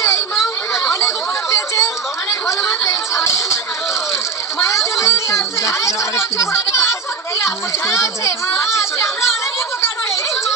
পেয়েছে, এই মা অনেক উপকার পেয়েছে, বলবান পেয়েছে। মায়ের জন্য আছে, মা আছে, আমরা অনেক উপকার পেয়েছি।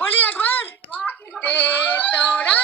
বলি একবার তোরা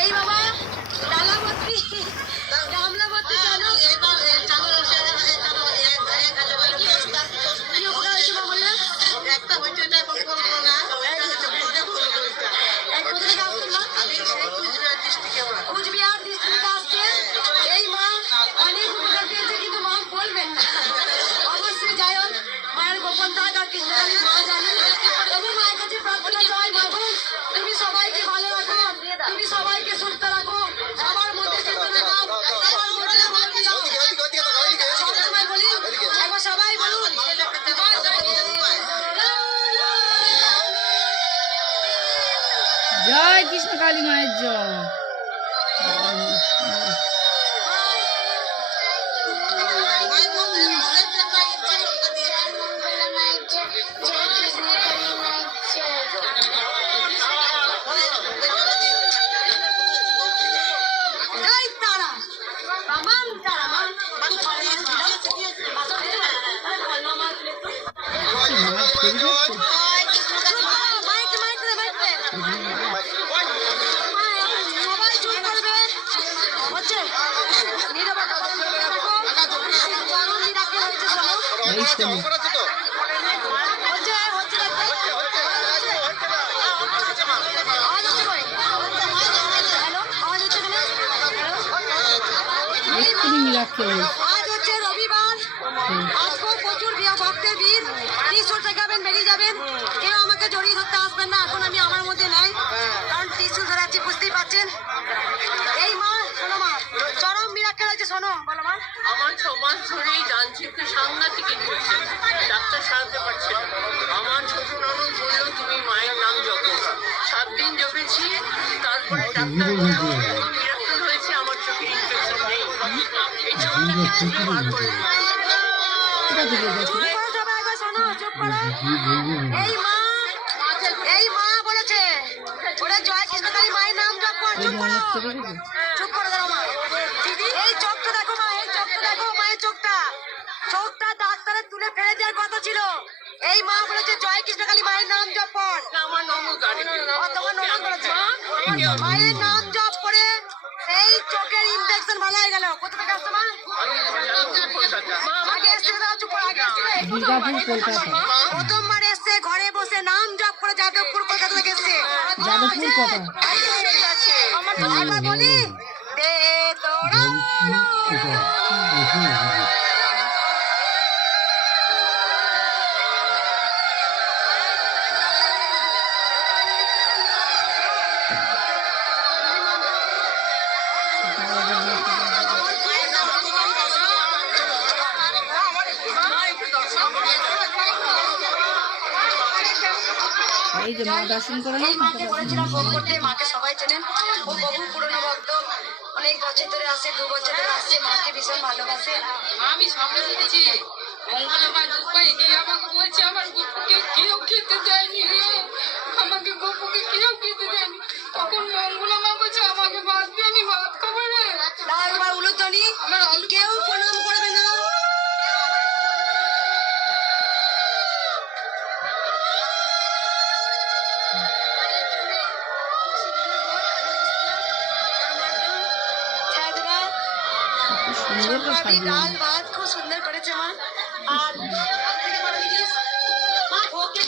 এই বাবা ডালা ভর্তি গামলা ভর্তি জানো কি উপকার হয়েছে মা বললে? একটা হচ্ছে কুচবিহার ডিস্ট্রিক্টে আসছে। এই মা অনেক উপকার পেয়েছে, কিন্তু মা বলবেন না। অবশ্যই যাই হোক, মায়ের গোপন থাক আর কৃষ্ণকালীর মা জানি। তবু মায়ের কাছে প্রার্থনা চাই, বাবু তুমি সবাইকে ভালো রাখো, তুমি সবাইকে সুস্থ রাখো, সবার মধ্যে চেতনা দাও, সবার মধ্যে শান্তি দাও। সবসময় বলি, একবার সবাই বলুন জয় কৃষ্ণ কালী মায়ের জয়। আজ হচ্ছে রবিবার, আজকেও প্রচুর ভক্তের ভিড়। ত্রিশূল শেখাবেন, বেরিয়ে যাবেন, কেউ আমাকে জড়িয়ে ধরতে আসবেন না। এখন আমি আমার মধ্যে নাই, কারণ ত্রিশূল ধরাচ্ছি, বুঝতেই পারছেন। এই মা শোনো, মা চরম মিরাক্কেল হয়েছে, শোনো বলো মা। আমার 6 মাস ধরেই ডানচিপে সাংঘাতিক ইনফেকশন, ডাক্তার সারাতে পারছে না। আমার ছোট ননদ বললো তুমি মায়ের নাম জপো। 7 দিন জপেছি, তারপরে ডাক্তার বললো মিরাক্কেল হয়েছে, আমার চোখে ইনফেকশন নেই। এই চোখটা বার করে এই মা বলেছে ওরে জয় কৃষ্ণকালী মায়ের নাম জপ কর। চুপ করো, চুপ করে দাও মা। দিদি এই চোখটা দেখো মা, এই চোখটা দেখো, মায়ের চোখটা ডাক্তারের তুলে ফেলে দেওয়ার কথা ছিল। এই মা বলেছে জয় কৃষ্ণকালী মায়ের নাম জপ কর। আমার ননদ তোমার ননদ বলেছে মায়ের নাম জপ করে এই চোখের ইনফেকশন ভালো হয়ে গেল। কোথা থেকে আসতো মা? আগে এসে দাও, চুপ করো, আগে প্রথমবার এসছে, ঘরে বসে নাম জপ করে যাদবপুর কলকাতা থেকে এসছে। আমার বলি দে তোরা এই যে মা দর্শন করে মাকে বলেছিলাম ভোগ করতে। মাকে সবাই চেনেন, ও বহু পুরনো ভক্ত, অনেক বছর ধরে আসে, 2 বছর ধরে আসছে, মাকে ভীষণ ভালোবাসে। আমি সামনে দেখেছি মঙ্গলবার দুপাই গিয়ে আমাকে বলছে আমার গপুকে কেউ খেতে দেয়নি রে, আমাকে গপুকে কেউ খেতে দেয়নি। তখন মঙ্গলা মা বলছে আমাকে ভাত দিয়ে, আমি ভাত খাবো রে। একবার উলুধ্বনি কেউ প্রণাম করবে না। সুন্দর করে ছোট্ট সাজিয়ে। ডাল ভাত খুব সুন্দর করেছে মা। আর তার থেকে বড় জিনিস, মা ওকে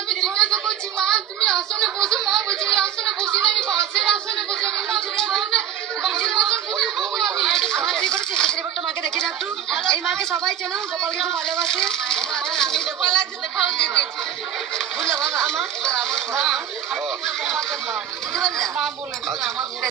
আমি জিজ্ঞাসা করছি মা তুমি আসনে বসো, মা বলছি এই আসনে বসি না, আমি পাশের আসনে বসে আমি মা তুমি বলতে পাশের বসে বসে বলবো আমি। আমার বিয়ে করেছে সেখানে একটা মাকে দেখে না একটু। এই মাকে সবাই চেনো, গোপালকে খুব ভালোবাসে। গোপাল আছে দেখাও দিয়ে দিয়েছি বুঝলো বাবা আমার মা কি বললা? মা বলে আমার